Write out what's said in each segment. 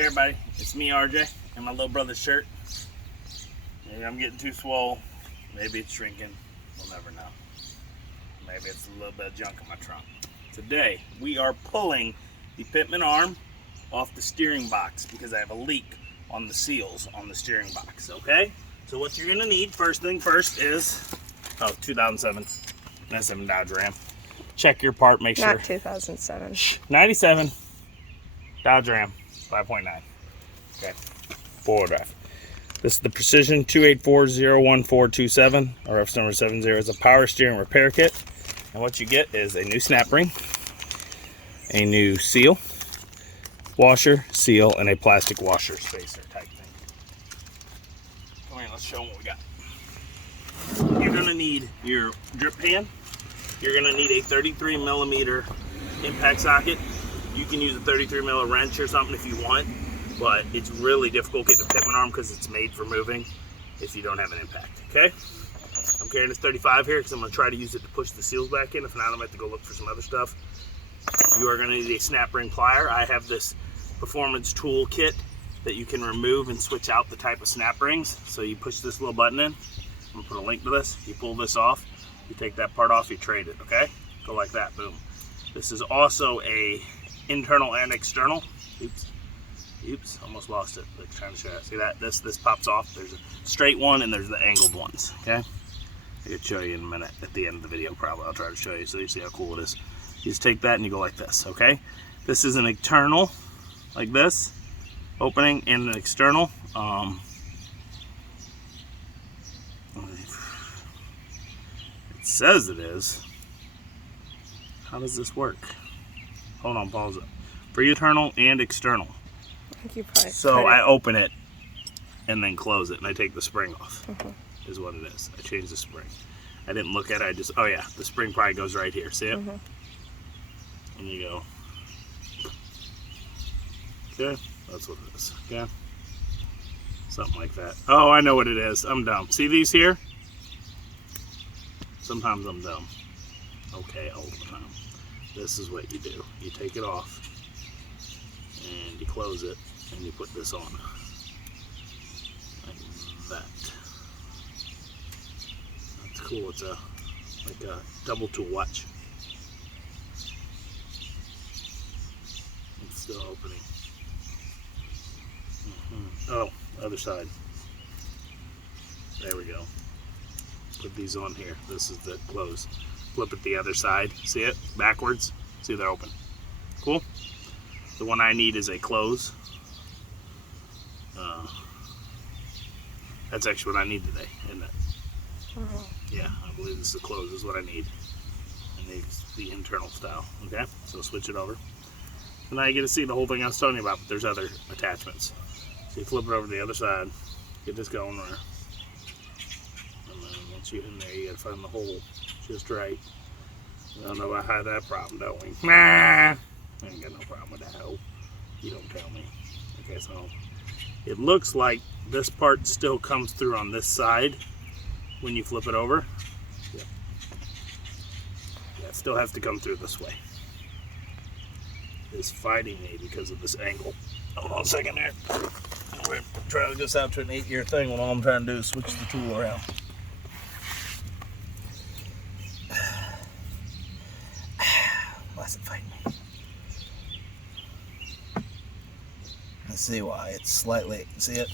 Hey everybody, it's me RJ and my little brother's shirt. Maybe I'm getting too swole. Maybe it's shrinking. We'll never know. Maybe it's a little bit of junk in my trunk. Today we are pulling the Pitman arm off the steering box because I have a leak on the seals on the steering box. Okay? So what you're gonna need first thing first is 2007 97 Dodge Ram. Check your part, make sure. Not 2007. 97 Dodge Ram 5.9. Okay, four-wheel drive. This is the Precision 284-01427, RF number 70. It's a power steering repair kit. And what you get is a new snap ring, a new seal, washer, seal, and a plastic washer spacer type thing. Come here, let's show them what we got. You're gonna need your drip pan. You're gonna need a 33 millimeter impact socket. You can use a 33 mil wrench or something if you want, but it's really difficult getting a Pitman arm because it's made for moving if you don't have an impact, okay? I'm carrying this 35 here because I'm gonna try to use it to push the seals back in. If not, I'm gonna have to go look for some other stuff. You are gonna need a snap ring plier. I have this performance tool kit that you can remove and switch out the type of snap rings. So you push this little button in. I'm gonna put a link to this. You pull this off, you take that part off, you trade it, okay? Go like that, boom. This is also a internal and external. Oops, almost lost it. Like trying to show you. See that? This pops off. There's a straight one and there's the angled ones, okay? I could show you in a minute at the end of the video probably. I'll try to show you so you see how cool it is. You just take that and you go like this, okay? This is an internal, like this, opening, and an external. It says it is. How does this work? Hold on, pause it. For internal and external. So I open it and then close it, and I take the spring off. Is what it is. I changed the spring. I didn't look at it. I just, oh yeah, the spring probably goes right here. See it? And you go. Okay, that's what it is. Okay, something like that. Oh, I know what it is. I'm dumb. See these here? Sometimes I'm dumb. Okay, all the time. This is what you do. You take it off and you close it and you put this on like that. That's cool. It's like a double tool. Watch. It's still opening. Oh, other side. There we go. Put these on here. This is the close. Flip it the other side. See it? Backwards. See, they're open. Cool. The one I need is a close. That's actually what I need today, isn't it? Yeah, I believe this is a close is what I need. And the internal style. Okay, so switch it over. So now you get to see the whole thing I was telling you about, but there's other attachments. So you flip it over to the other side, get this going there. And then once you're in there, you gotta find the hole just right. I don't know about how that problem, don't we? Nah, I ain't got no problem with that hole. You don't tell me. Okay, so it looks like this part still comes through on this side when you flip it over. Yep. Yeah, it still has to come through this way. It's fighting me because of this angle. Hold on a second there. We're trying to get this out to an 8-year thing when all I'm trying to do is switch the tool around. Why's it fighting me? I see why. It's slightly, see it?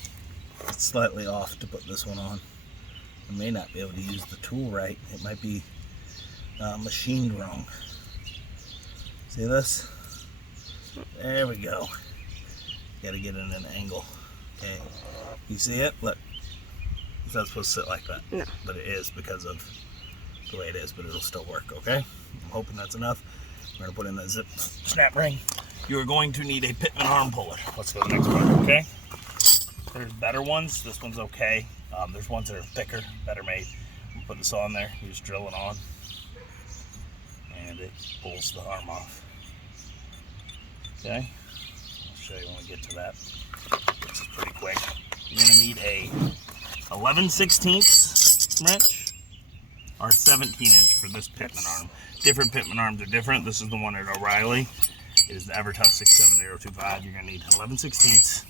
It's slightly off to put this one on. I may not be able to use the tool right. It might be machined wrong. See this? There we go. Gotta get it in an angle. Okay. You see it? Look. It's not supposed to sit like that. No. But it is because of the way it is, but it'll still work, okay? I'm hoping that's enough. We're gonna put in the zip snap ring. You are going to need a Pitman arm puller. Let's go to the next one, okay? There's better ones. This one's okay. There's ones that are thicker, better made. I'm putting this on there. You just drill it on, and it pulls the arm off. Okay? I'll show you when we get to that. This is pretty quick. You're gonna need a 11/16 wrench or 17 inch for this Pitman arm. Different Pitman arms are different. This is the one at O'Reilly. is the EverTough 67025. You're gonna need 11/16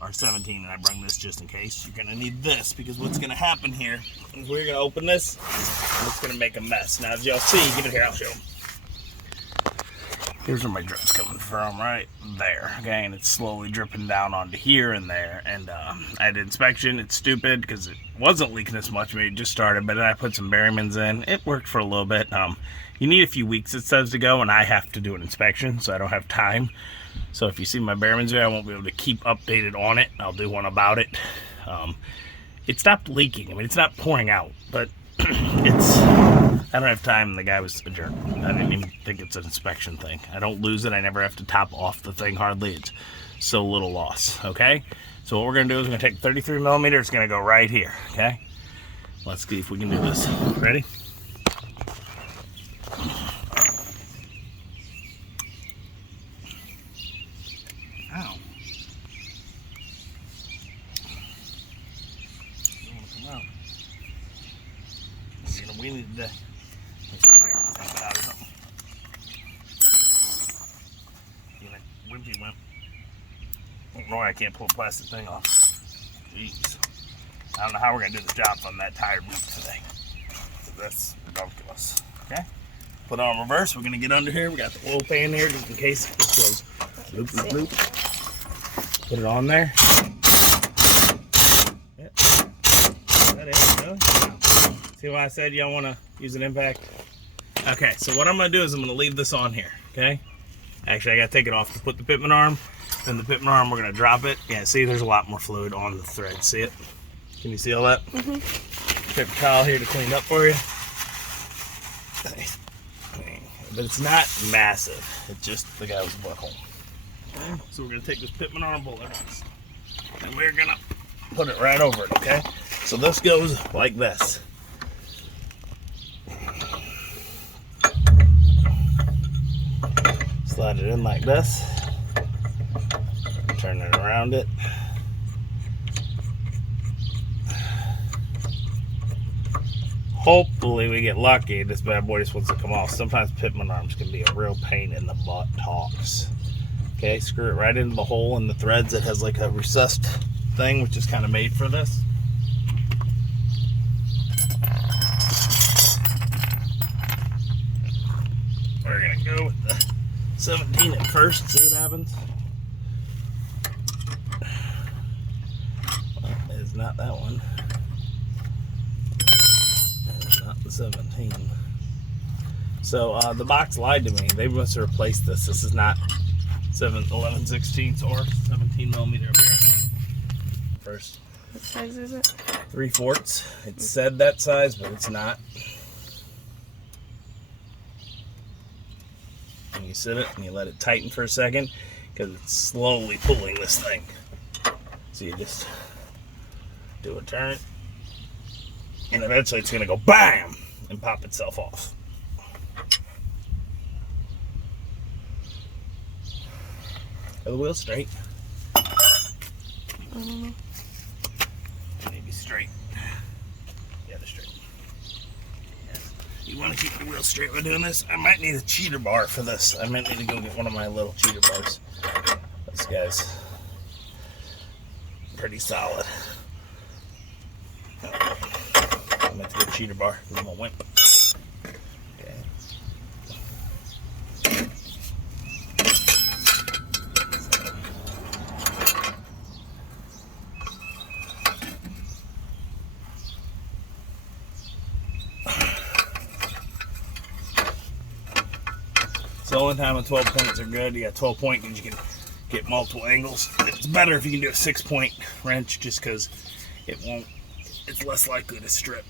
or 17, and I bring this just in case. You're gonna need this because what's gonna happen here is we're gonna open this and it's gonna make a mess. Now, as y'all see, give it here, I'll show them. Here's where my drip's coming from, right there, okay? And it's slowly dripping down onto here and there. And I did inspection. It's stupid because it wasn't leaking this much. Maybe it just started, but then I put some Berrymans in. It worked for a little bit. You need a few weeks, it says, to go, and I have to do an inspection, so I don't have time. So if you see my Berrymans there, I won't be able to keep updated on it. I'll do one about it. It stopped leaking. I mean, it's not pouring out, but I don't have time, and the guy was a jerk. I didn't even think it's an inspection thing. I don't lose it. I never have to top off the thing hardly. It's so little loss, okay? So what we're going to do is we're going to take 33 millimeter. It's going to go right here, okay? Let's see if we can do this. Ready? Ow. Don't want to come out. You know, we need to... Wimpy wimp. I don't know why I can't pull a plastic thing off. Jeez. I don't know how we're going to do this job on that tired boot today. So that's ridiculous. Okay? Put it on reverse. We're going to get under here. We got the oil pan here just in case it goes loop, loop, loop. Put it on there. Yep. That is good. See why I said you don't want to use an impact? Okay, so what I'm going to do is I'm going to leave this on here. Okay? Actually, I got to take it off to put the Pitman arm. Then the Pitman arm, we're going to drop it. Yeah, see, there's a lot more fluid on the thread. See it? Can you see all that? Mm-hmm. Paper towel here to clean up for you. But it's not massive. It's just the guy with the butthole. Okay. So we're going to take this Pitman arm bolt, and we're going to put it right over it, okay? So this goes like this. Slide it in like this, turn it around it. Hopefully we get lucky. This bad boy just wants to come off. Sometimes Pitman arms can be a real pain in the butt talks. Okay, screw it right into the hole in the threads. It has like a recessed thing, which is kind of made for this. We're gonna go with the 17 at first, see what happens. Well, it's not that one. It's not the 17. So the box lied to me. They must have replaced this. This is not 11/16 or 17 millimeter up here. First. What size is it? 3/4. It said that size, but it's not. And you sit it and you let it tighten for a second because it's slowly pulling this thing. So you just do a turn and eventually it's going to go BAM and pop itself off. Are the wheels straight? I don't know. Maybe straight. Yeah, they're straight. You want to keep the wheels straight while doing this? I might need a cheater bar for this. I might need to go get one of my little cheater bars. This guy's pretty solid. I'm going to get a cheater bar. I'm going to wimp. Okay. The only time a 12 points are good. You got 12 point because you can get multiple angles. It's better if you can do a 6-point wrench just because it's less likely to strip.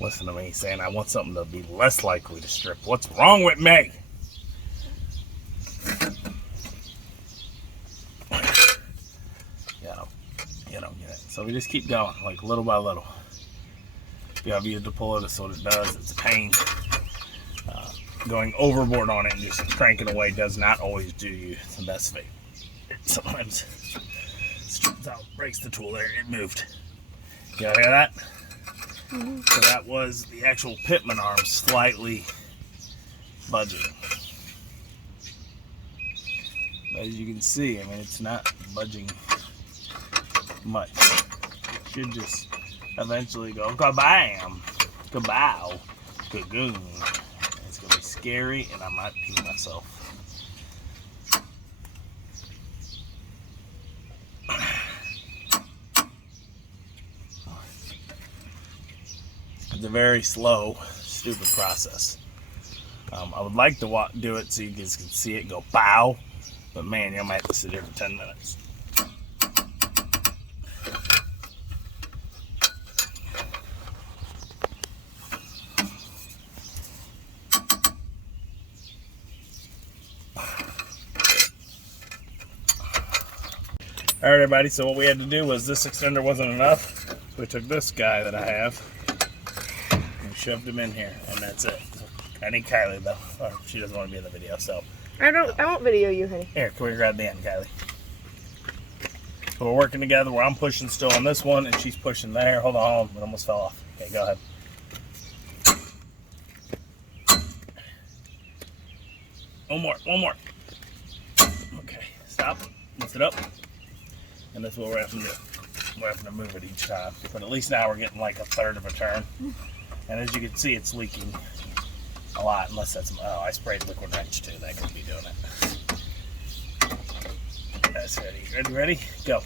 Listen to me saying I want something to be less likely to strip. What's wrong with me? You don't get it. So we just keep going, like little by little. If you have used to pull it, that's what it does. It's a pain. Going overboard on it and just cranking away does not always do you the best favor. sometimes strips out, breaks the tool there. It moved. You hear that? Mm-hmm. So that was the actual Pitman arm slightly budging. But as you can see, I mean, it's not budging much. It should just eventually go kabam, kabow, kagoon. It's gonna be scary, and I might pee myself. It's a very slow, stupid process. I would like to do it so you guys can see it go bow, but man, you might have to sit here for 10 minutes. All right, everybody, so what we had to do was this extender wasn't enough, so we took this guy that I have and shoved him in here, and that's it. I need Kylie, though. Oh, she doesn't want to be in the video, so. I won't video you, honey. Here, come here, grab the end, Kylie. So we're working together where I'm pushing still on this one, and she's pushing there. Hold on, it almost fell off. Okay, go ahead. One more. Okay, stop, lift it up. And that's what we're having to do. We're having to move it each time. But at least now we're getting like a third of a turn. And as you can see, it's leaking a lot, unless that's, oh, I sprayed liquid wrench too. That could be doing it. That's ready. Ready? Go.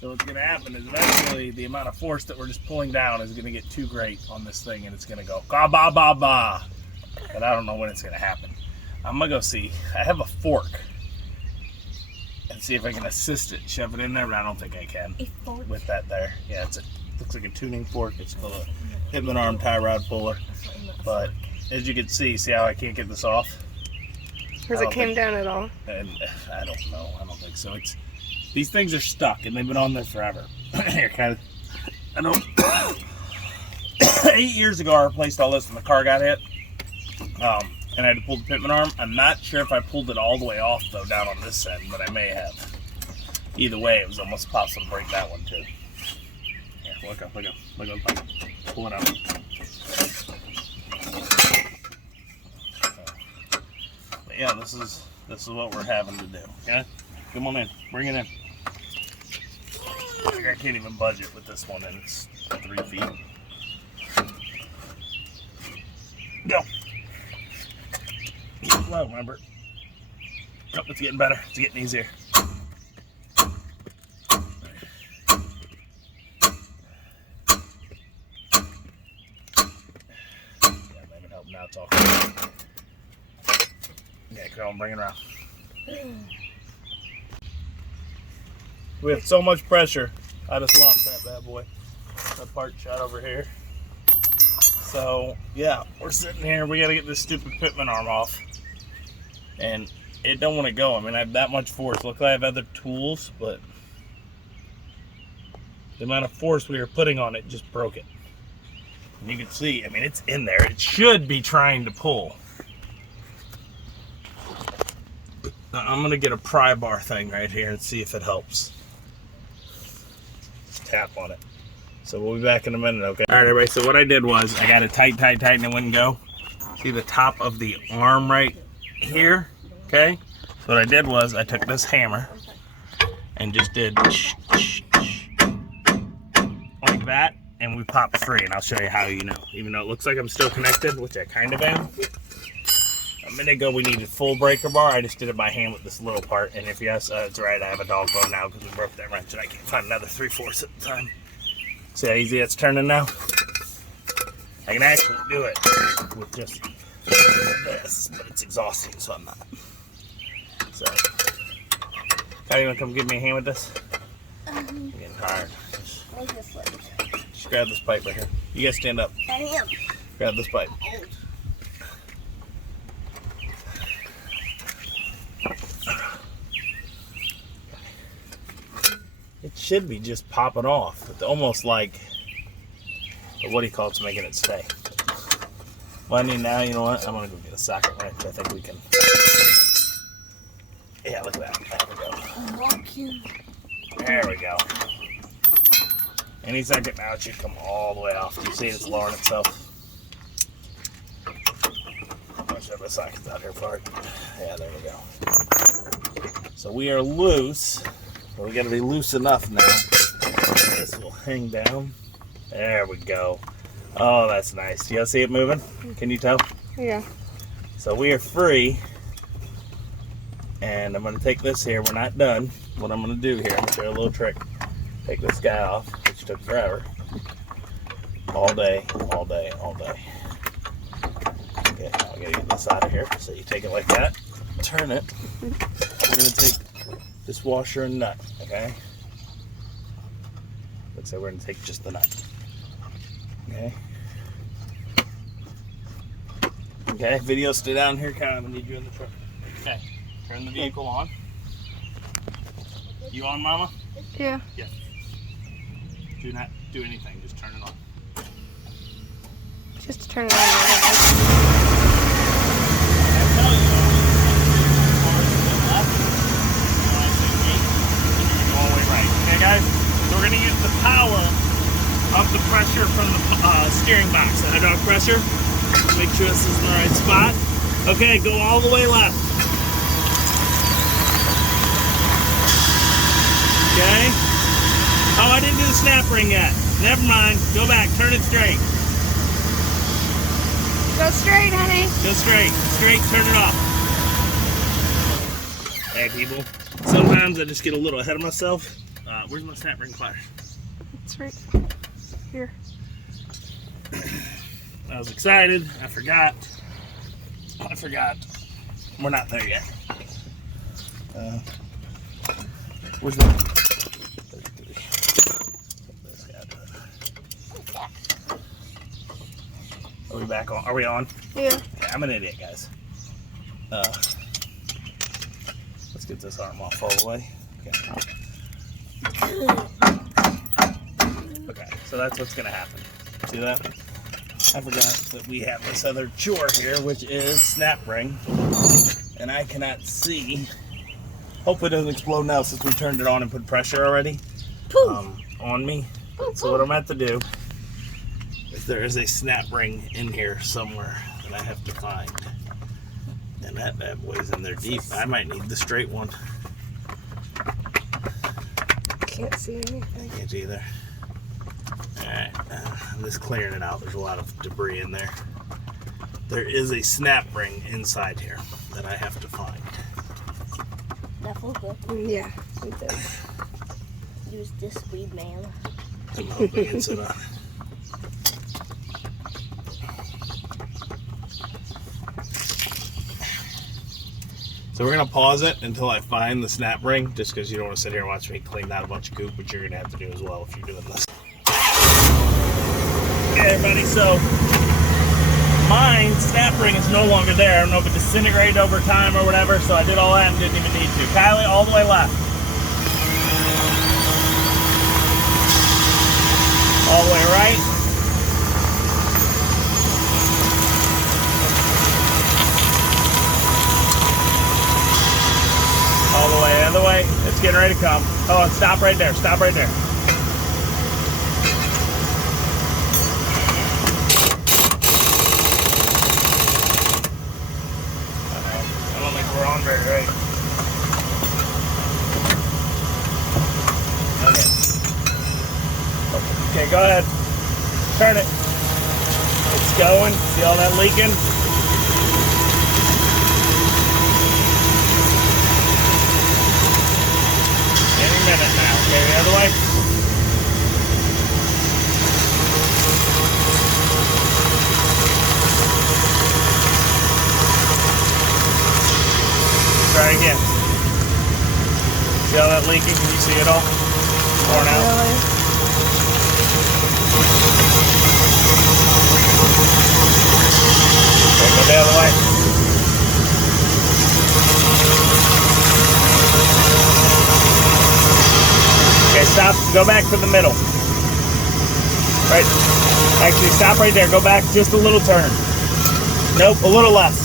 So what's gonna happen is eventually the amount of force that we're just pulling down is gonna get too great on this thing, and it's gonna go ba ba ba. But I don't know when it's gonna happen. I'm gonna go see. I have a fork and see if I can assist it, shove it in there, but I don't think I can with that there. Yeah, looks like a tuning fork. It's called a Pitman arm tie rod puller. But as you can see how I can't get this off? Because it came down at all? And I don't know. I don't think so. These things are stuck and they've been on there forever. Here, kind of. 8 years ago I replaced all this when the car got hit. And I had to pull the Pitman arm. I'm not sure if I pulled it all the way off, though, down on this end, but I may have. Either way, it was almost possible to break that one, too. Yeah, look up. Pull it out. But yeah, this is what we're having to do, okay? Come on in. Bring it in. I can't even budge it with this one, and it's 3 feet. Go. Low, remember? Oh, it's getting better. It's getting easier. Yeah, maybe help now. It's all cool. Yeah, come on, bring it around. We have so much pressure. I just lost that bad boy. That part shot over here. So, yeah, we're sitting here. We got to get this stupid Pitman arm off. And it don't want to go. I mean, I have that much force. Look, I have other tools, but the amount of force we were putting on it just broke it. And you can see, I mean, it's in there. It should be trying to pull. I'm going to get a pry bar thing right here and see if it helps. Just tap on it. So we'll be back in a minute, okay? All right, everybody, so what I did was I got it tight, and it wouldn't go. See the top of the arm right here, okay? So what I did was I took this hammer and just did like that, and we popped free, and I'll show you how, you know. Even though it looks like I'm still connected, which I kind of am. A minute ago we needed full breaker bar. I just did it by hand with this little part, and if yes, it's right, I have a dog bone now because we broke that wrench, and I can't find another 3/4 at the time. See how easy it's turning now? I can actually do it with just this, but it's exhausting, so I'm not. So, Kylie, you want to come give me a hand with this? I'm getting tired. Just grab this pipe right here. You guys stand up. I am. Grab this pipe. It should be just popping off. It's almost like, what do you call it, to making it stay. Well, I mean, now, you know what? I'm going to go get a socket wrench. I think we can. Yeah, look at that. There we go. There we go. Any second now, it should come all the way off. Do you see it's lowering itself? I'm going to show the sockets out here for it. Yeah, there we go. So we are loose. Well, we got to be loose enough now. This will hang down. There we go. Oh, that's nice. Do you see it moving? Can you tell? Yeah. So we are free. And I'm going to take this here. We're not done. What I'm going to do here, I'm going to show you a little trick. Take this guy off, which took forever. All day, all day, all day. Okay, now I got to get this out of here. So you take it like that, turn it. We're going to take this washer and nut, okay? Looks like we're going to take just the nut. Okay. Okay, video, stay down here, kind of need you in the truck. Okay, turn the vehicle on. You on, Mama? Yeah. Yes. Do not do anything, just turn it on. Just to turn it on. I tell you, all the way right. Okay, guys? So we're going to use the power of the pressure from the steering box, the hydraulic pressure. Make sure this is in the right spot. Okay, go all the way left. Okay. Oh, I didn't do the snap ring yet. Never mind. Go back. Turn it straight. Go straight, honey. Go straight. Straight. Turn it off. Hey, people. Sometimes I just get a little ahead of myself. Where's my snap ring pliers? It's right here. I was excited. I forgot. We're not there yet. Where's the... Are we back on? Are we on? Yeah. Okay, I'm an idiot, guys. Let's get this arm off all the way. Okay. Okay, so that's what's gonna happen. See that? I forgot that we have this other chore here, which is snap ring. And I cannot see. Hopefully it doesn't explode now since we turned it on and put pressure already on me. So what I'm about to do is there is a snap ring in here somewhere that I have to find. And that bad boy's in there deep. I might need the straight one. Can't see anything. I can't either. Alright, I'm just clearing it out. There's a lot of debris in there. There is a snap ring inside here that I have to find. That feels good. Yeah, it does. Use this weed man. I'm hoping it's in a... So we're going to pause it until I find the snap ring, just because you don't want to sit here and watch me clean out a bunch of goop, which you're going to have to do as well if you're doing this. Okay, everybody, so my snap ring is no longer there. I don't know if it disintegrated over time or whatever, so I did all that and didn't even need to. Kylie, all the way left. All the way right. All the way the other way. It's getting ready to come. Oh, and stop right there. Stop right there. I don't think we're on very right. Okay, go ahead. Turn it. It's going. See all that leaking? Any minute now. Okay, the other way. Try again. See all that leaking? Can you see it all? Pouring out. Really? Okay, go the other way. Okay, stop. Go back to the middle. Right. Actually, stop right there. Go back just a little turn. Nope, a little less.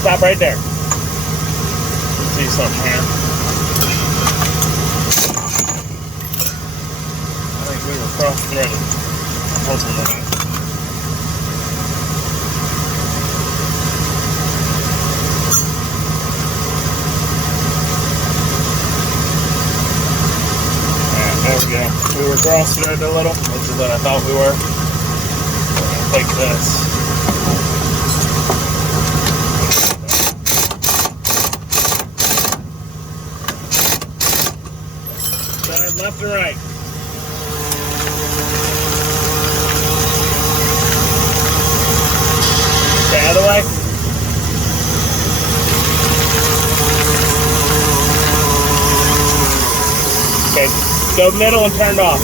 Stop right there. Let's see something here. I think we were cross-threaded. I'm hoping we're not. There we go. We were cross-threaded a little, which is what I thought we were. We're going to take this. Side left and right. Okay, other way. Okay. Go middle and turn off.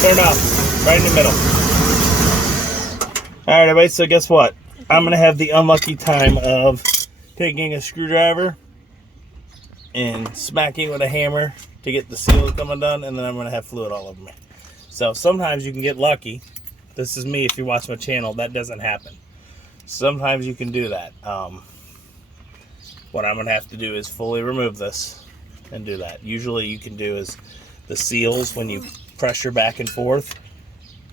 Turn off. Right in the middle. Alright, everybody, so guess what? I'm going to have the unlucky time of taking a screwdriver and smacking with a hammer to get the seal come undone, and then I'm going to have fluid all over me. So sometimes you can get lucky. This is me if you watch my channel. That doesn't happen. Sometimes you can do that. What I'm going to have to do is fully remove this and do that. Usually you can do is the seals, when you pressure back and forth,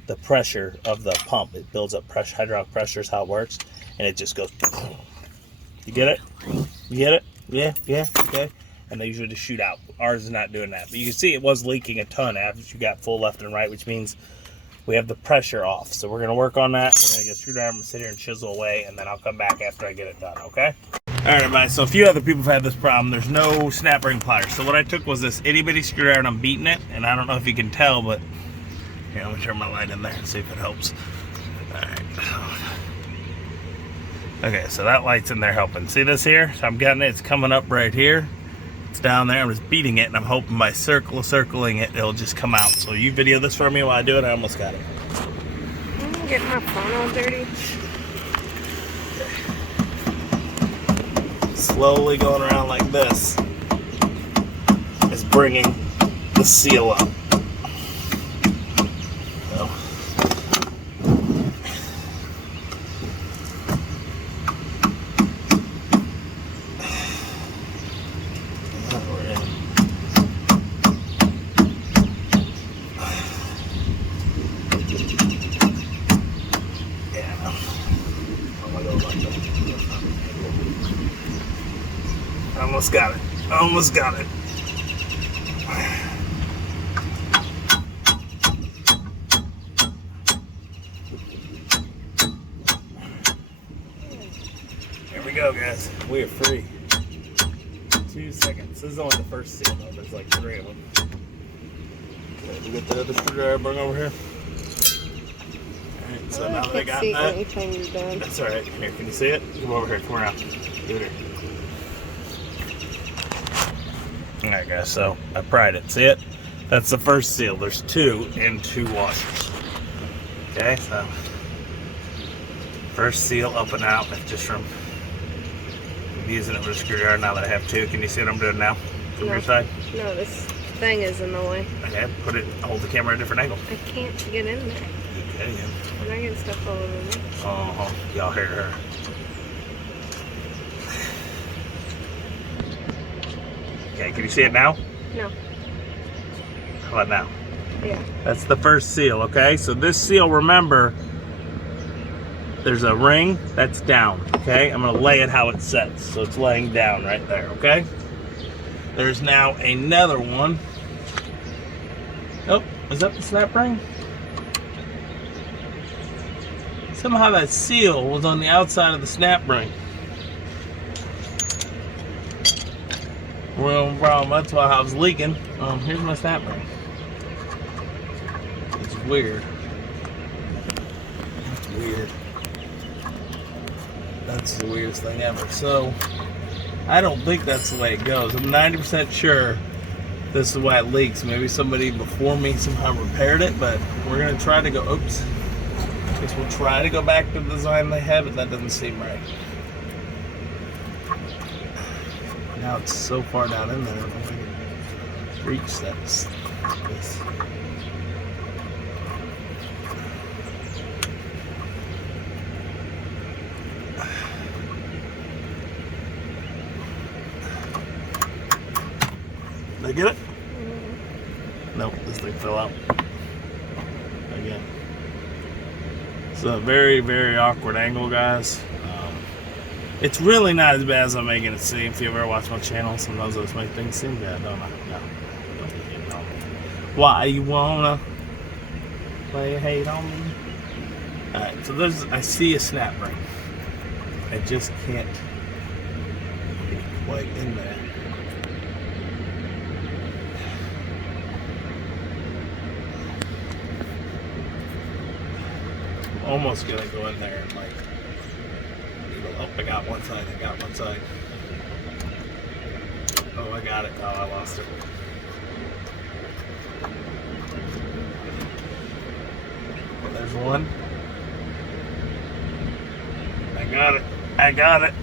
the pressure of the pump, it builds up pressure, hydraulic pressure is how it works, and it just goes. You get it? You get it? Yeah, okay. And they usually just shoot out. Ours is not doing that. But you can see it was leaking a ton after you got full left and right, which means we have the pressure off. So we're gonna work on that. We're gonna get a screwdriver and sit here and chisel away, and then I'll come back after I get it done, okay? All right, everybody, so a few other people have had this problem. There's no snap ring pliers. So what I took was this itty bitty screwdriver and I'm beating it. And I don't know if you can tell, but here, let me turn my light in there and see if it helps. All right. Okay, so that light's in there helping. See this here? So I'm getting it, it's coming up right here. It's down there, I'm just beating it, and I'm hoping by circling it, it'll just come out. So you video this for me while I do it. I almost got it. I'm getting my phone all dirty. Slowly going around like this is bringing the seal up. So. Almost got it. Almost got it. Here we go, guys. We are free. 2 seconds. This is only the first seal, though. There's like 3 of them. Okay, we get the other screwdriver bring over here. Alright, so now that I got that. Anytime you're done. That's alright. Here, can you see it? Come over here. Come around. Give it here. Alright guys, so I pried it. See it? That's the first seal. There's 2 and 2 washers. Okay, so first seal up and out. That's just from using it with a screwdriver now that I have 2. Can you see what I'm doing now from your side? No, this thing is in the way. Okay, hold the camera at a different angle. I can't get in there. Okay, yeah. I'm not getting stuff all over me. Oh, y'all hear her. Okay, can you see it now? No. How about now? Yeah. That's the first seal, okay? So this seal, remember, there's a ring that's down, okay? I'm gonna lay it how it sets. So it's laying down right there, okay? There's now another one. Oh, is that the snap ring? Somehow that seal was on the outside of the snap ring. Real problem, that's why I was leaking. Here's my snap ring. It's weird. It's weird. That's the weirdest thing ever. So, I don't think that's the way it goes. I'm 90% sure this is why it leaks. Maybe somebody before me somehow repaired it, but we're gonna try to go, oops. I guess we'll try to go back to the design they had, but that doesn't seem right. Now it's so far down in there, I don't know if I can reach this. Did I get it? Nope, this thing fell out. Again. It's a very, very awkward angle, guys. It's really not as bad as I'm making it seem. If you ever watch my channel, sometimes those make things seem bad, don't I? No. Don't hate on me. Why you wanna play hate on me? Alright, so I see a snap ring. I just can't get it quite in there. I'm almost gonna go in there and like, oh, I got one side, Oh, I got it. Oh, I lost it. There's one. I got it.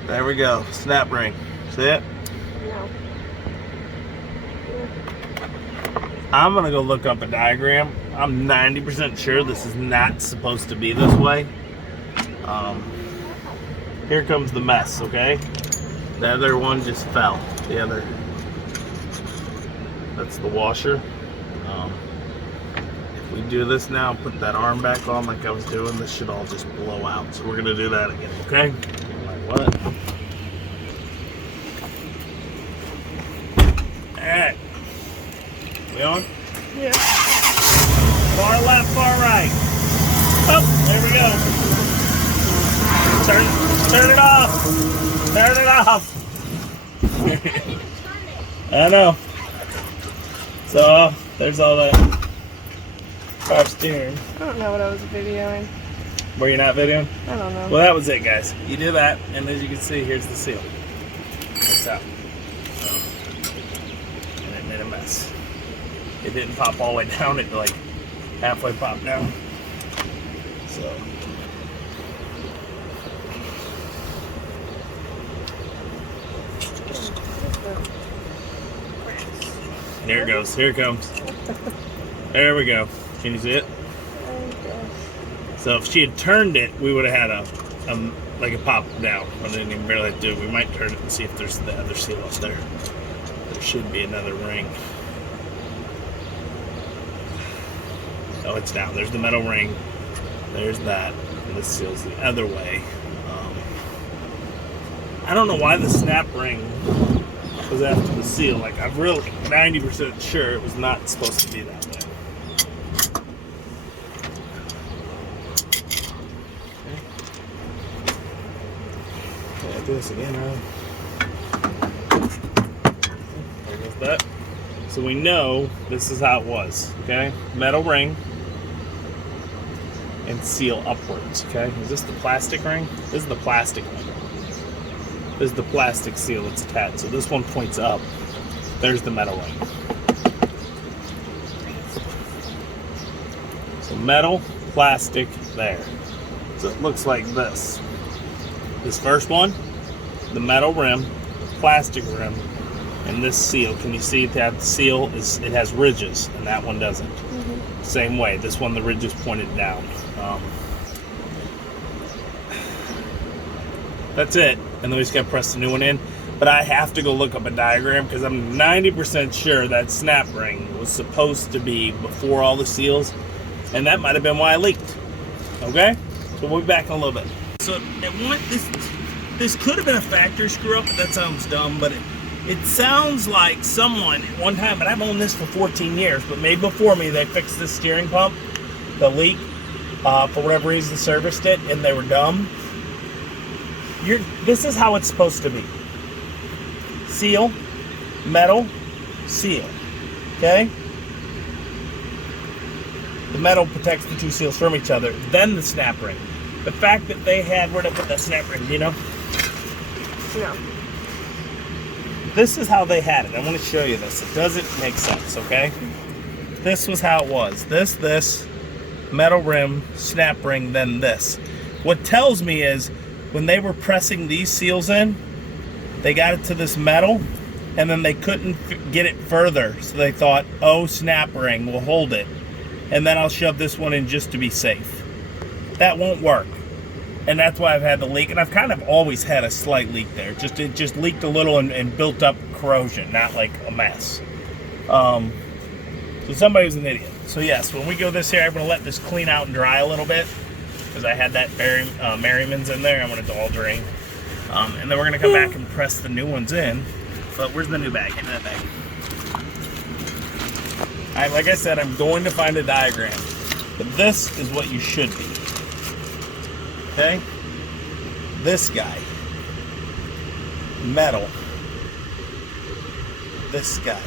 And there we go. Snap ring. See it? No. I'm gonna go look up a diagram. I'm 90% sure this is not supposed to be this way. Here comes the mess, okay? The other one just fell. That's the washer. If we do this now, put that arm back on like I was doing, this should all just blow out. So we're gonna do that again, okay? Like what? Alright. We on? Yeah. Far left, far right. Oh, there we go. Turn it off. Turn it off. I know. So, there's all that power steering. I don't know what I was videoing. Were you not videoing? I don't know. Well, that was it, guys. You do that, and as you can see, here's the seal. It's out. And it made a mess. It didn't pop all the way down. It like halfway popped down. So. Here it goes. Here it comes. There we go. Can you see it? So if she had turned it, we would have had a like a pop down. But I didn't even barely do it. We might turn it and see if there's the other seal up there. There should be another ring. Oh, it's down. There's the metal ring. There's that. And this seal's the other way. I don't know why the snap ring was after the seal. Like, I'm really 90% sure it was not supposed to be that way. Okay. I'll do this again, right? There goes that. So we know this is how it was, okay? Metal ring and seal upwards, okay? Is this the plastic ring? This is the plastic one. This is the plastic seal that's attached. So this one points up. There's the metal ring. So metal, plastic, there. So it looks like this. This first one, the metal rim, plastic rim, and this seal. Can you see that seal it has ridges, and that one doesn't. Mm-hmm. Same way. This one, the ridges pointed down. That's it. And then we just got to press the new one in. But I have to go look up a diagram because I'm 90% sure that snap ring was supposed to be before all the seals. And that might have been why I leaked. Okay? So we'll be back in a little bit. So this could have been a factory screw up, but that sounds dumb. But it sounds like someone at one time, and I've owned this for 14 years, but maybe before me, they fixed the steering pump, the leak, for whatever reason, serviced it, and they were dumb. This is how it's supposed to be. Seal, metal, seal. Okay? The metal protects the two seals from each other. Then the snap ring. The fact that they had, where to put that snap ring, you know? No. This is how they had it. I want to show you this. It doesn't make sense, okay? This was how it was. This, metal rim, snap ring, then this. What tells me is, when they were pressing these seals in, they got it to this metal, and then they couldn't get it further. So they thought, oh, snap ring, we'll hold it. And then I'll shove this one in just to be safe. That won't work. and that's why I've had the leak. And I've kind of always had a slight leak there. It just leaked a little and built up corrosion, not like a mess. So somebody was an idiot. So yes, when we go this here, I'm going to let this clean out and dry a little bit, because I had that Merriman's in there. I want it to all drain. And then we're going to come back and press the new ones in. But where's the new bag? Give me that bag. Like I said, I'm going to find a diagram. But this is what you should be. Okay? This guy. Metal. This guy.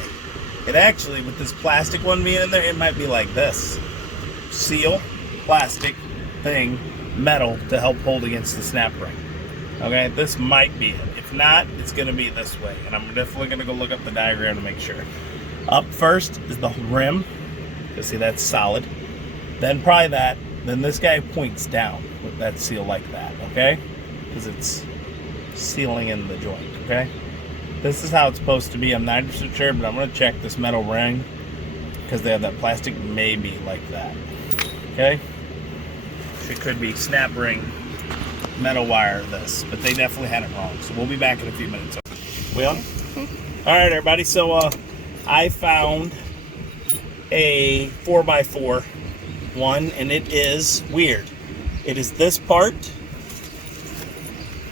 It actually, with this plastic one being in there, it might be like this. Seal, plastic, thing, metal to help hold against the snap ring. Okay? This might be it. If not, it's going to be this way. And I'm definitely going to go look up the diagram to make sure. Up first is the rim. You see that's solid. Then probably that. Then this guy points down with that seal like that. Okay? Because it's sealing in the joint. Okay? This is how it's supposed to be. I'm 90% sure, but I'm going to check this metal ring because they have that plastic maybe like that. Okay? It could be snap ring, metal wire, this. But they definitely had it wrong. So we'll be back in a few minutes. We on? Alright, everybody. So, I found a 4x4 one, and it is weird. It is this part,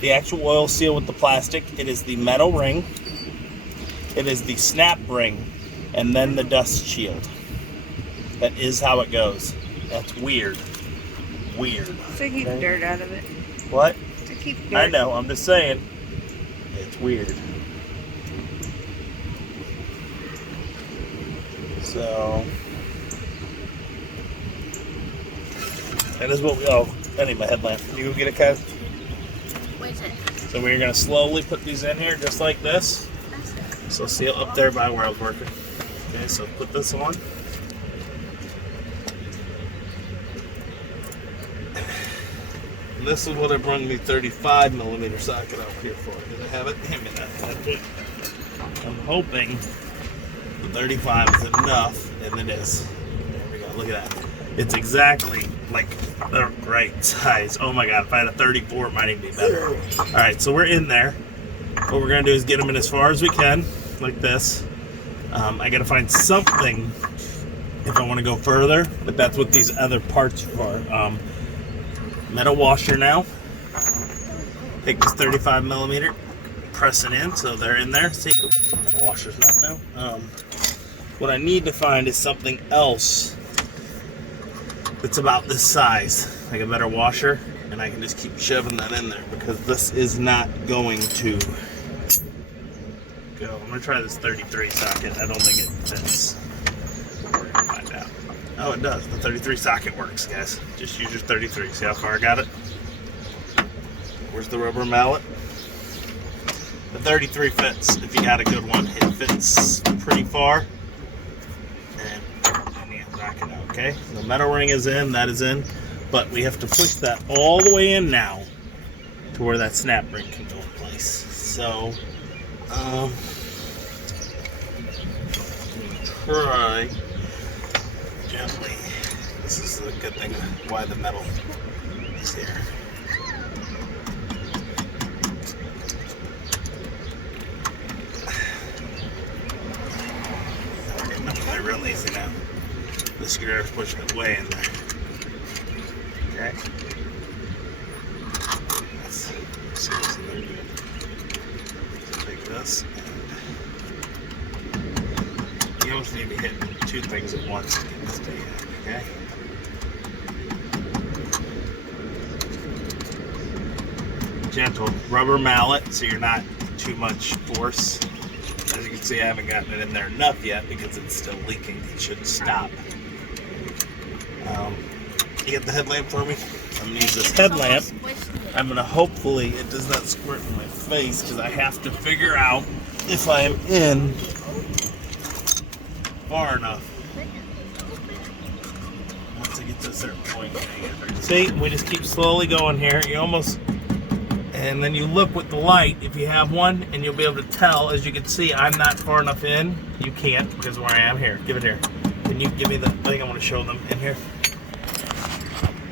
the actual oil seal with the plastic. It is the metal ring. It is the snap ring, and then the dust shield. That is how it goes. That's weird. Weird. To keep dirt out of it. What? To keep dirt. I know, I'm just saying. It's weird. So that is what we. Oh, I need my headlamp. Can you go get it, Kaz? Where's it? So we're gonna slowly put these in here, just like this. So seal up there by where I was working. Okay, so put this on. And this is what I brought me 35mm socket out here for. Did I have it? Hand me that. That's it. I'm hoping the 35 is enough, and it is. There we go. Look at that. It's exactly like the right size. Oh my god, if I had a 34, it might even be better. Alright, so we're in there. What we're going to do is get them in as far as we can, like this. I got to find something if I want to go further, but that's what these other parts are. Metal washer now. Take this 35mm, press it in so they're in there. See, metal washer's not now. What I need to find is something else that's about this size, like a better washer, and I can just keep shoving that in there because this is not going to go. I'm gonna try this 33 socket. I don't think it fits. We're gonna find out. Oh, it does. The 33 socket works, guys. Just use your 33. See how far I got it? Where's the rubber mallet? The 33 fits if you got a good one. It fits pretty far. And yeah, knock it out, okay? The metal ring is in, that is in. But we have to push that all the way in now to where that snap ring can go in place. So, try gently. This is a good thing why the metal is here. They're real easy now. The screwdriver's pushing it way in there. Okay. That's seriously very good. So take this and you almost need to be hitting two things at once to get this to stay in, okay? Gentle rubber mallet so you're not too much force. As you can see, I haven't gotten it in there enough yet because it's still leaking. It should stop. You get the headlamp for me? I'm going to use this headlamp. I'm going to hopefully it does not squirt in my face because I have to figure out if I am in far enough. Once I get to a certain point. See, we just keep slowly going here. You almost... And then you look with the light, if you have one, and you'll be able to tell, as you can see, I'm not far enough in. You can't, because where I am here. Give it here. Can you give me the thing I want to show them in here?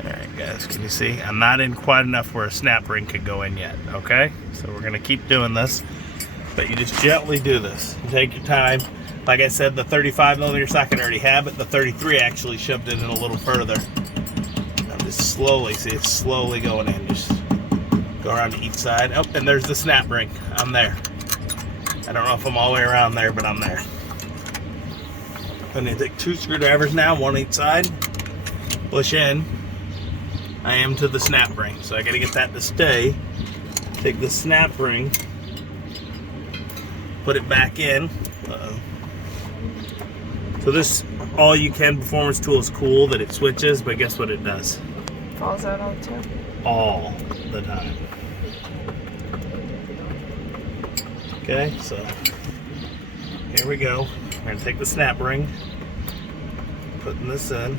Alright. guys. Can you see? I'm not in quite enough where a snap ring could go in yet, okay? So we're gonna keep doing this, but you just gently do this. You take your time. Like I said, the 35mm socket I already have it. The 33 actually shoved it in a little further. Now just slowly, see it's slowly going in. Just go around to each side. Oh, and there's the snap ring. I'm there. I don't know if I'm all the way around there, but I'm there. I'm gonna take 2 screwdrivers now, one each side. Push in. I am to the snap ring, so I gotta get that to stay. Take the snap ring, put it back in. Uh-oh. So this all-you-can performance tool is cool that it switches, but guess what it does? Falls out all the time. All the time. Okay, so here we go. We're gonna take the snap ring, putting this in.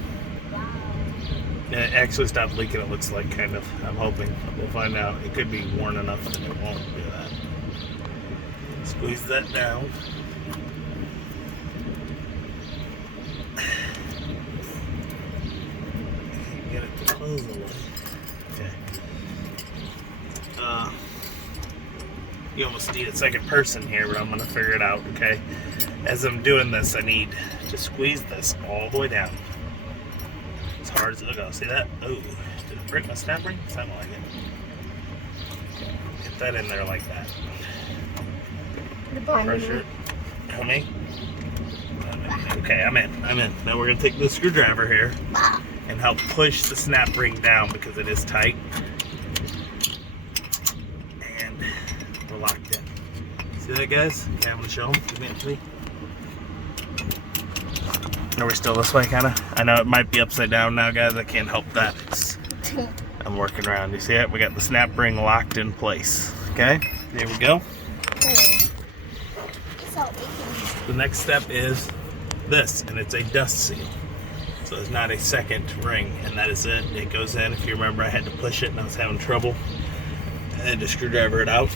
And it actually stopped leaking, it looks like, kind of. I'm hoping. We'll find out. It could be worn enough that it won't do that. Squeeze that down. Get it to close a little. Okay. You almost need a second person here, but I'm going to figure it out, okay? As I'm doing this, I need to squeeze this all the way down. As hard as it'll go. See that? Oh, did it break my snap ring? Sounded like it. Get that in there like that. Pressure. Help me. Okay, I'm in. Now we're going to take the screwdriver here and help push the snap ring down because it is tight. And we're locked in. See that, guys? Okay, I'm going to show them. Give me it to me. Are we still this way, kind of? I know it might be upside down now, guys. I can't help that. I'm working around. You see it? We got the snap ring locked in place. Okay, there we go. The next step is this, and it's a dust seal. So it's not a second ring, and that is it. It goes in. If you remember, I had to push it, and I was having trouble. I had to screwdriver it out.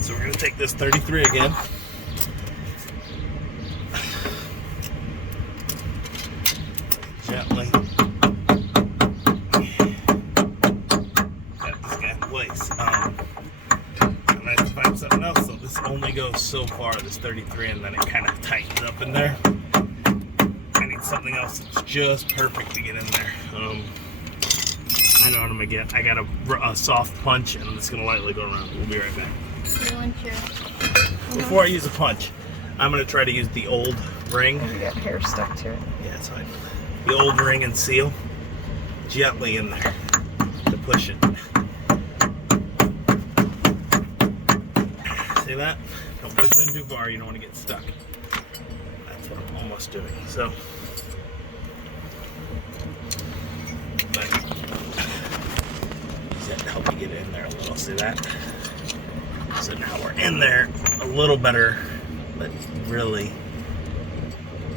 So we're going to take this 33 again. Gently. Got this guy in place. I'm going to have to find something else. So this only goes so far, this 33, and then it kind of tightens up in there. I need something else that's just perfect to get in there. I know what I'm going to get. I got a soft punch, and I'm just going to lightly go around. We'll be right back. Before I use a punch, I'm going to try to use the old ring. You got hair stuck to it. Yeah, it's fine. The old ring and seal gently in there to push it. See that? Don't push it in too far, you don't want to get stuck. That's what I'm almost doing. So, does that help you get in there a little? See that? So now we're in there a little better, but really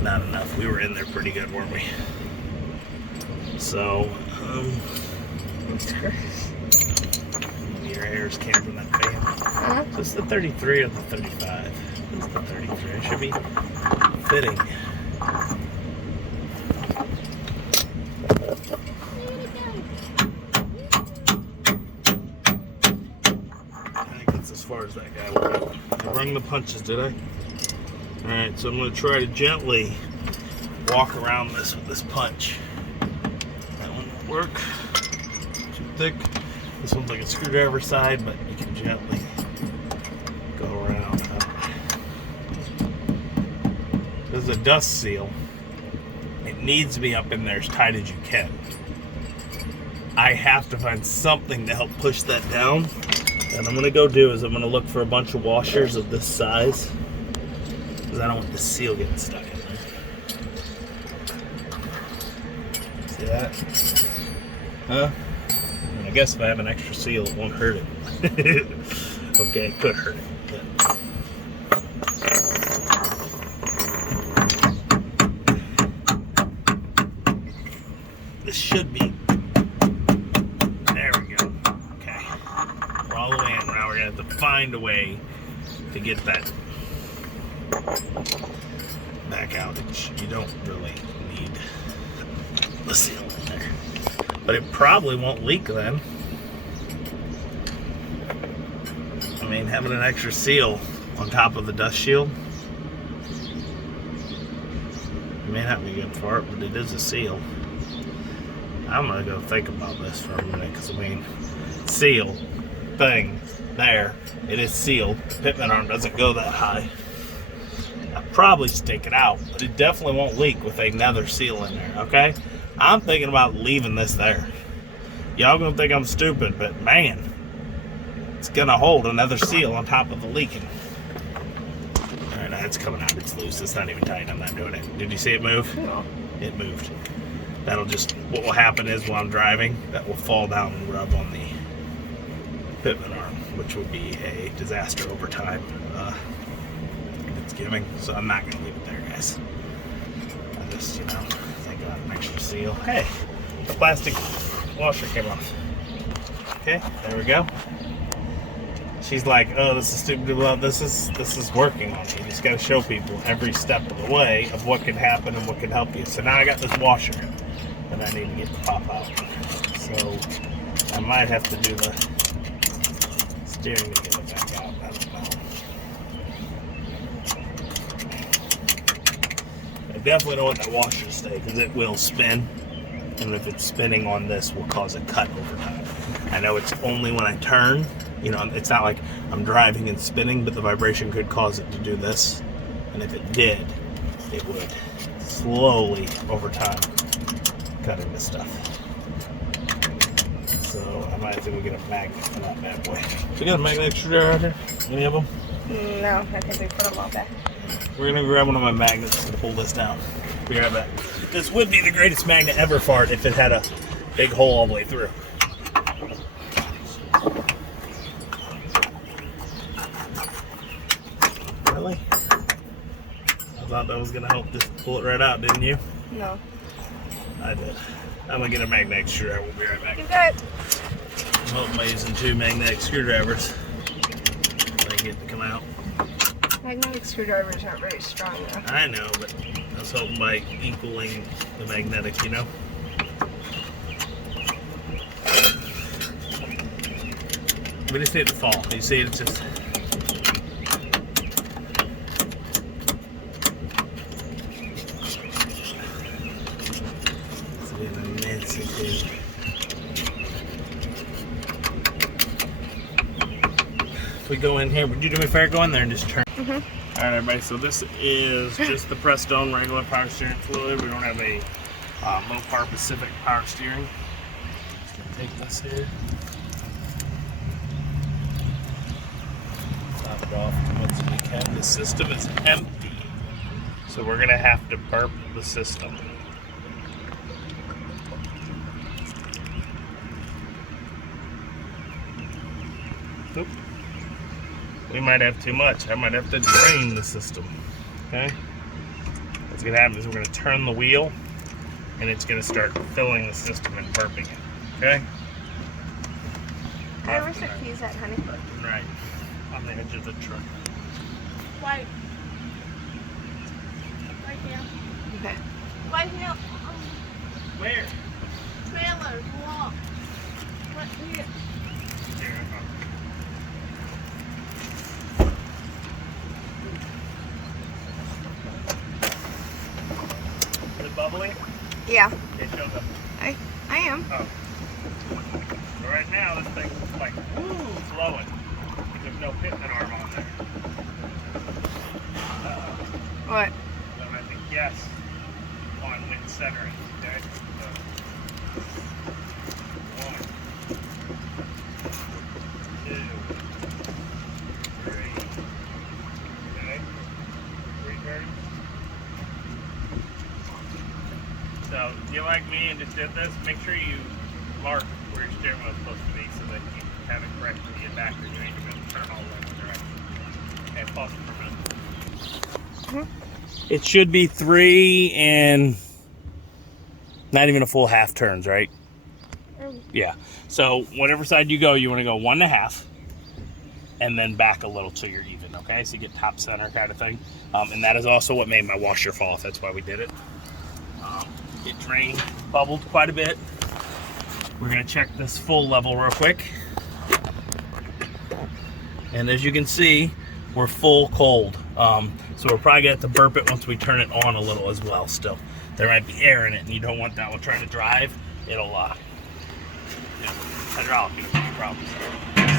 not enough. We were in there pretty good, weren't we? So, your hairs came from that fan. So it's the 33 or the 35? It's the 33. It should be fitting. I think that's as far as that guy will go. I rung the punches, did I? Alright, so I'm going to try to gently walk around this with this punch. That one won't work. Too thick. This one's like a screwdriver side, but you can gently go around. This is a dust seal. It needs to be up in there as tight as you can. I have to find something to help push that down. And I'm going to go do is I'm going to look for a bunch of washers of this size. Because I don't want the seal getting stuck in there. See that? Huh? I guess if I have an extra seal, it won't hurt it. Okay, it could hurt it. But... this should be. There we go. Okay. We're all the way in. Now we're going to have to find a way to get that back out. You don't really need the seal in there. but it probably won't leak then. I mean, having an extra seal on top of the dust shield may not be good for it, but it is a seal. I'm gonna go think about this for a minute, because I mean, seal thing there, it is sealed. The Pitman arm doesn't go that high. I'd probably stick it out, but it definitely won't leak with another seal in there, okay? I'm thinking about leaving this there. Y'all gonna think I'm stupid, but man, it's gonna hold another seal on top of the leaking. Alright, now it's coming out, it's loose, it's not even tight, I'm not doing it. Did you see it move? No. It moved. That'll just, what will happen is when I'm driving, that will fall down and rub on the Pitman arm, which would be a disaster over time. It's giving, so I'm not gonna leave it there, guys. I just, you know, think about an extra seal. Hey, the plastic washer came off. Okay, there we go. She's like, oh, this is stupid. Well, this is working on it. You just got to show people every step of the way of what can happen and what can help you. So now I got this washer that I need to get to pop out. So I might have to do the steering to get it back out. I don't know. I definitely don't want that washer to stay, because it will spin. And if it's spinning on this, will cause a cut over time. I know it's only when I turn. You know, it's not like I'm driving and spinning, but the vibration could cause it to do this. And if it did, it would slowly, over time, cut into stuff. So I might have to go get a magnet for that bad boy. So you got a magnet screwdriver out here? Any of them? No, I think we put them all back. We're gonna grab one of my magnets and pull this down. Be right back. This would be the greatest magnet ever for it if it had a big hole all the way through. Really? I thought that was gonna help just pull it right out, didn't you? No. I did. I'm gonna get a magnetic screwdriver. We'll be right back. You got it. I'm hoping by using 2 magnetic screwdrivers I can get it to come out. Magnetic screwdrivers aren't very strong though. I know, but I was hoping by equaling the magnetic, you know? We just need it to fall. You see, it's just. It's an immensity. If we go in here, would you do me a favor? Go in there and just turn. Alright, everybody, so this is just the Prestone regular power steering fluid. We don't have a low power Pacific power steering. Just gonna take this here. Top it off as much as we can. The system is empty, so we're gonna have to burp the system. Oop. We might have too much. I might have to drain the system. Okay? What's gonna happen is we're gonna turn the wheel and it's gonna start filling the system and burping it. Okay? Where's the keys at, honey? Right. On the edge of the truck. Right. Right here. Okay. Right here. Where? Trailer. Walk. Right here. Is it bubbling? Yeah. Okay, show them. I am. Oh. So right now, this thing's like, woo, flowing. There's no Pitman arm on there. What? So I think yes on when centering. Okay? So, 1, 2, 3. Okay? 3 turns. So, you like me and just did this, make sure you mark where your steering wheel is supposed to be so that you have it correct when you get back, or you ain't going to turn all the way in the direction. Okay, pause it for a minute. It should be 3 and not even a full half turns, right? Yeah. So, whatever side you go, you want to go 1.5 and then back a little till you're even, okay? So you get top center kind of thing. And that is also what made my washer fall off. That's why we did it. It drained, bubbled quite a bit. We're gonna check this full level real quick. And as you can see, we're full cold. So we're probably gonna have to burp it once we turn it on a little as well still. There might be air in it and you don't want that while trying to drive. It'll, hydraulic will give you problems.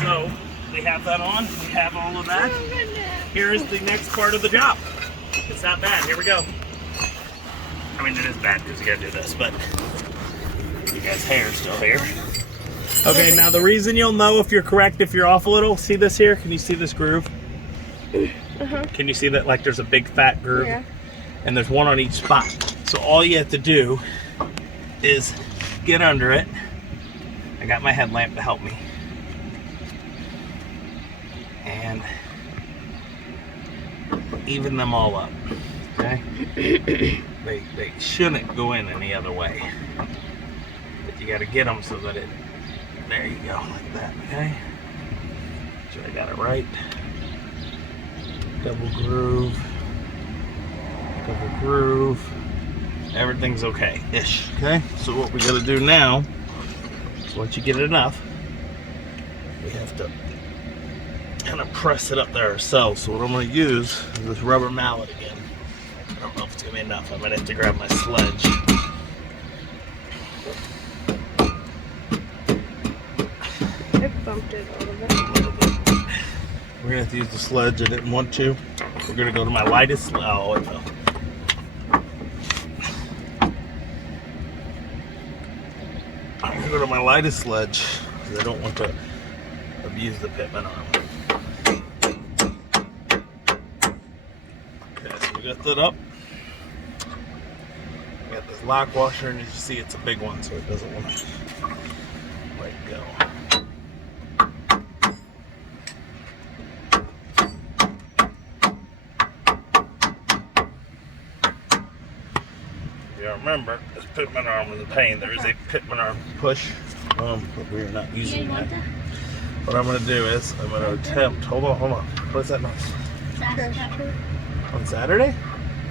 So, we have that on, we have all of that. Here's the next part of the job. It's not bad, here we go. I mean, it is bad because you gotta do this, but you guys' hair's still here. Okay, now the reason you'll know if you're correct, if you're off a little, see this here? Can you see this groove? Can you see that, like there's a big fat groove? Yeah. And there's one on each spot. So all you have to do is get under it. I got my headlamp to help me. And even them all up, okay? They shouldn't go in any other way. But you gotta get them so that it, there you go, like that, okay? Sure I got it right. Double groove. Everything's okay-ish, okay? So what we gotta do now is once you get it enough, we have to kind of press it up there ourselves. So what I'm gonna use is this rubber mallet again. I don't know if it's gonna be enough. I might have to grab my sledge. It bumped it a little bit. We're gonna have to use the sledge. I didn't want to. We're gonna go to my lightest. Oh, it fell. I'm gonna go to my lightest sledge because I don't want to abuse the Pitman arm. Okay, so we got that up. We got this lock washer, and as you see, it's a big one, so it doesn't want to let go. Remember, this Pitman arm was a pain. There is a Pitman arm push, but we're not using that. What I'm going to do is, I'm going to attempt, hold on. What is that noise? On Saturday?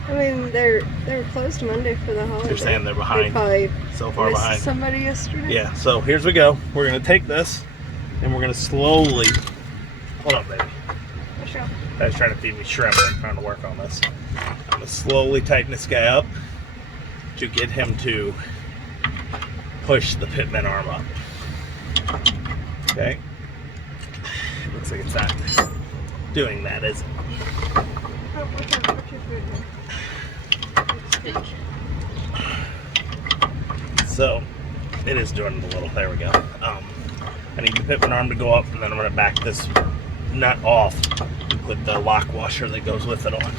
I mean, they're closed Monday for the holiday. You're saying they're behind, They probably so far missed behind. somebody yesterday. Yeah, so here's we go. We're going to take this, and we're going to slowly, hold on baby. Sure. I was trying to feed me shrimp, I'm trying to work on this. I'm going to slowly tighten this guy up to get him to push the Pitman arm up. Okay. Looks like it's not doing that, is it? Oh, what's your food now? So, it is doing it a little. There we go. I need the Pitman arm to go up, and then I'm going to back this nut off and put the lock washer that goes with it on.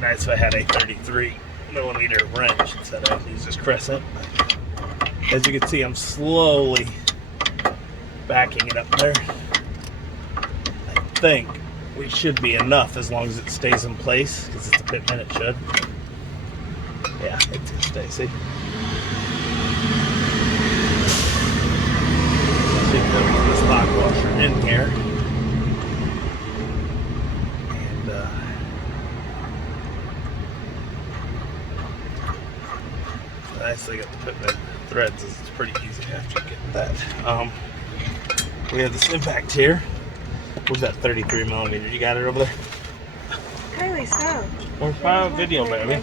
Nice if I had a 33mm wrench instead of use this crescent. As you can see, I'm slowly backing it up there. I think we should be enough as long as it stays in place, because it's a Pitman, it should. Yeah, it's gonna stay, see? See if there's this lock washer in here. Nicely got the Pitman threads. It's pretty easy after you get that. We have this impact here. What's that 33mm? You got it over there? Kylie, stop. We're fine video, baby.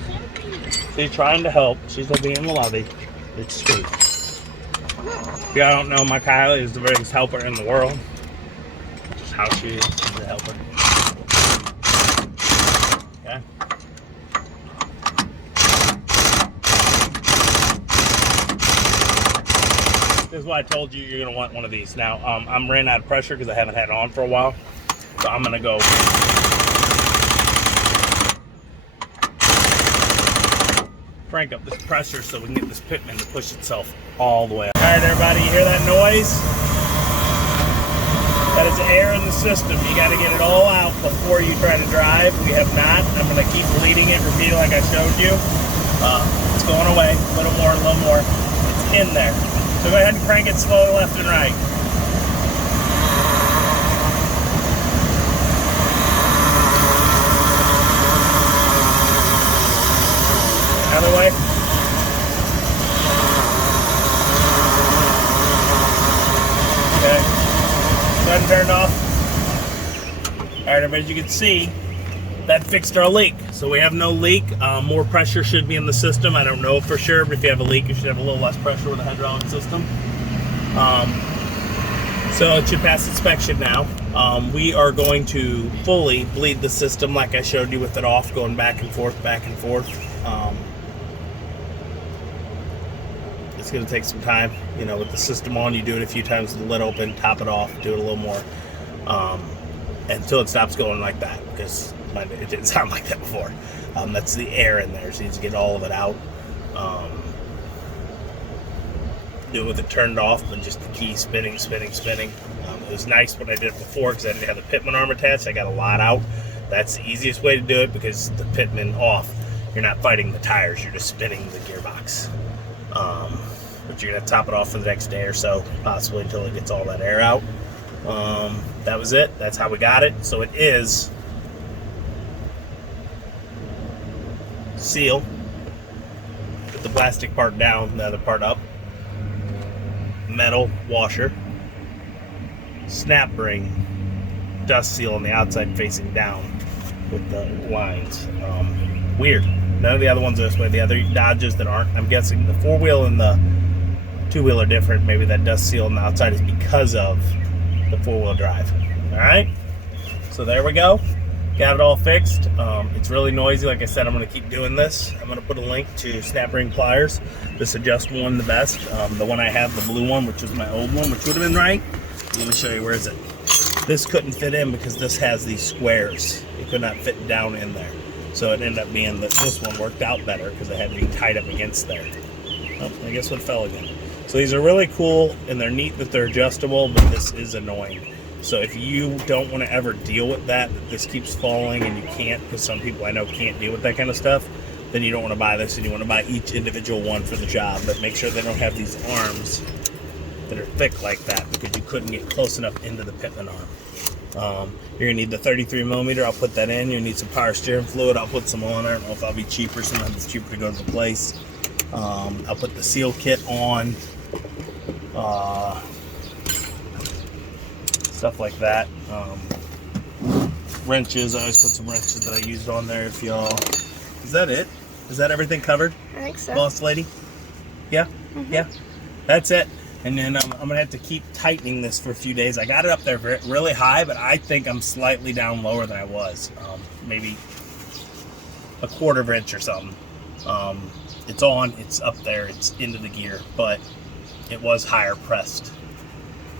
She's trying to help. She's gonna be in the lobby. It's sweet. If y'all don't know, my Kylie is the biggest helper in the world. Just how she is. She's a helper. Okay. This is why I told you you're gonna want one of these. Now, I'm ran out of pressure because I haven't had it on for a while. So I'm gonna go crank up this pressure so we can get this Pitman to push itself all the way up. All right, everybody, you hear that noise? That is air in the system. You gotta get it all out before you try to drive. We have not. I'm gonna keep bleeding it, repeat it like I showed you. It's going away, a little more. It's in there. So go ahead and crank it slowly left and right. other way. Okay. Button turned off. Alright, everybody, as you can see, that fixed our leak. So we have no leak. More pressure should be in the system. I don't know for sure, but if you have a leak, you should have a little less pressure with the hydraulic system. So it should pass inspection now. We are going to fully bleed the system like I showed you with it off, going back and forth, back and forth. It's going to take some time. You know, with the system on, you do it a few times with the lid open, top it off, do it a little more until it stops going like that, because it didn't sound like that before. That's the air in there, so you need to get all of it out. Do it with it turned off, but just the key spinning. It was nice when I did it before because I didn't have the Pitman arm attached. I got a lot out. That's the easiest way to do it, because the Pitman off, you're not fighting the tires, you're just spinning the gearbox. But you're going to top it off for the next day or so, possibly until it gets all that air out. That was it. That's how we got it. So it is seal, put the plastic part down, the other part up, metal washer, snap ring, dust seal on the outside facing down with the lines. Weird. None of the other ones are this way. The other Dodges that aren't, I'm guessing the 4-wheel and the 2-wheel are different. Maybe that dust seal on the outside is because of the 4-wheel drive. Alright, so there we go. Got it all fixed. It's really noisy. Like I said, I'm going to keep doing this. I'm going to put a link to snap ring pliers. This adjustable one, the best. The one I have, the blue one, which was my old one, which would have been right. Let me show you, where is it? This couldn't fit in because this has these squares. It could not fit down in there. So it ended up being that this one worked out better because it had to be tied up against there. Oh, I guess what fell again. So these are really cool, and they're neat that they're adjustable, but this is annoying. So if you don't want to ever deal with that this keeps falling and you can't, because some people I know can't deal with that kind of stuff, then you don't want to buy this, and you want to buy each individual one for the job. But make sure they don't have these arms that are thick like that, because you couldn't get close enough into the Pitman arm. You're going to need the 33mm. I'll put that in. You'll need some power steering fluid. I'll put some on. I don't know if I'll be cheaper. Sometimes it's cheaper to go to the place. I'll put the seal kit on. Stuff like that. Wrenches. I always put some wrenches that I used on there. If y'all, is that it? Is that everything covered? I think so. Boss lady? Yeah? Yeah. That's it. And then I'm going to have to keep tightening this for a few days. I got it up there really high, but I think I'm slightly down lower than I was. Maybe a 1/4 inch or something. It's on, it's up there, it's into the gear, but it was higher pressed.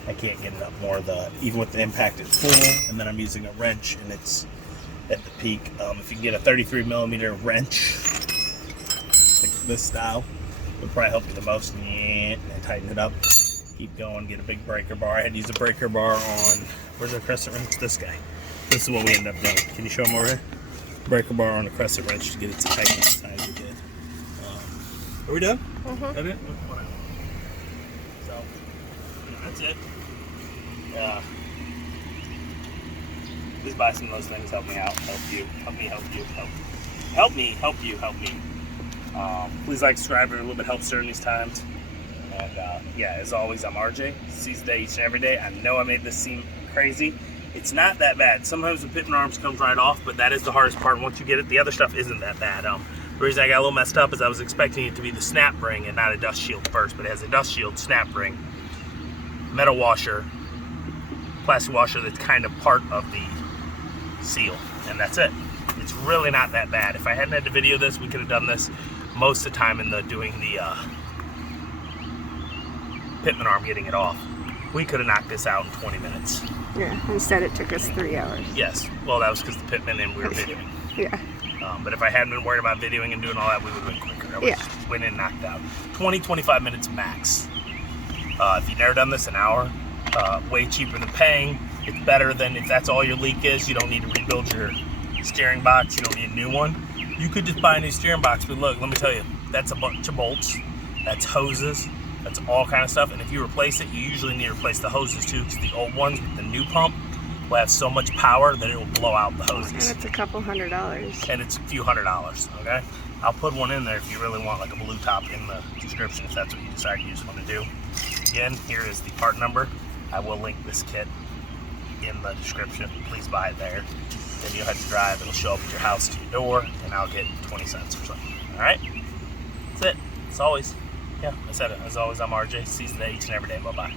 I can't get it up more. Even with the impact it's full, and then I'm using a wrench and it's at the peak. If you can get a 33mm wrench, like this style, would probably help you the most. And tighten it up, keep going, get a big breaker bar. I had to use a breaker bar on, where's the crescent wrench? This guy. This is what we ended up doing. Can you show them over here? Breaker bar on a crescent wrench to get it to tighten the size we did. Are we done? Is that it? So, that's it. Just buy some of those things, help me out, help you, help me, help you, help me, help you, help me. Please like, subscribe, it a little bit helps during these times. And yeah, as always, I'm RJ. Seize the day each and every day. I know I made this seem crazy. It's not that bad. Sometimes the Pitman arms comes right off, but that is the hardest part. Once you get it, the other stuff isn't that bad. The reason I got a little messed up is I was expecting it to be the snap ring and not a dust shield first, but it has a dust shield, snap ring, metal washer, plastic washer that's kind of part of the seal, and that's it. It's really not that bad. If I hadn't had to video this, we could have done this most of the time in doing the Pitman arm, getting it off. We could have knocked this out in 20 minutes. Yeah, instead it took us 3 hours. Yes, well that was because the Pitman and we were videoing. Yeah. But if I hadn't been worried about videoing and doing all that, we would have been quicker. I would have just went in and knocked out. 20-25 minutes max. If you've never done this, an hour. Way cheaper than paying. It's better than, if that's all your leak is, you don't need to rebuild your steering box. You don't need a new one. You could just buy a new steering box, but look, let me tell you, that's a bunch of bolts. That's hoses. That's all kind of stuff. And if you replace it, you usually need to replace the hoses too, because the old ones with the new pump will have so much power that it will blow out the hoses. And it's a couple $100. And it's a few $100, okay? I'll put one in there if you really want like a blue top in the description if that's what you decide you just want to do. Again, here is the part number. I will link this kit in the description. Please buy it there. Then you'll have to drive. It'll show up at your house to your door, and I'll get 20 cents or something. All right? That's it. As always. Yeah, I said it. As always, I'm RJ. Season day each and every day. Bye-bye.